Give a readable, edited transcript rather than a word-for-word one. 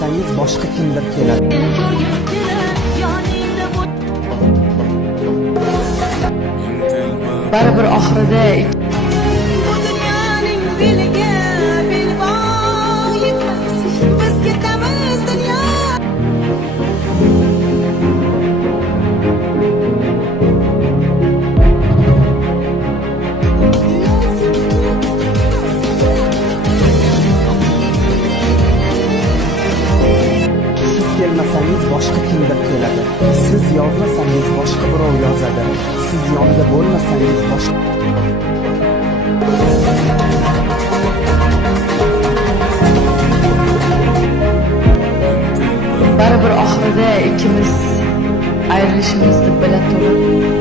kelmasangiz boshqa kimdir keladi. Baribir oxirida Siz kelmasangiz boshqa kimdir keladi. Siz yozmasangiz boshqa birov yozadi. Siz yonida bo'lmasangiz boshqa baribir oxirida ikkimiz ayrilishimizni bila turib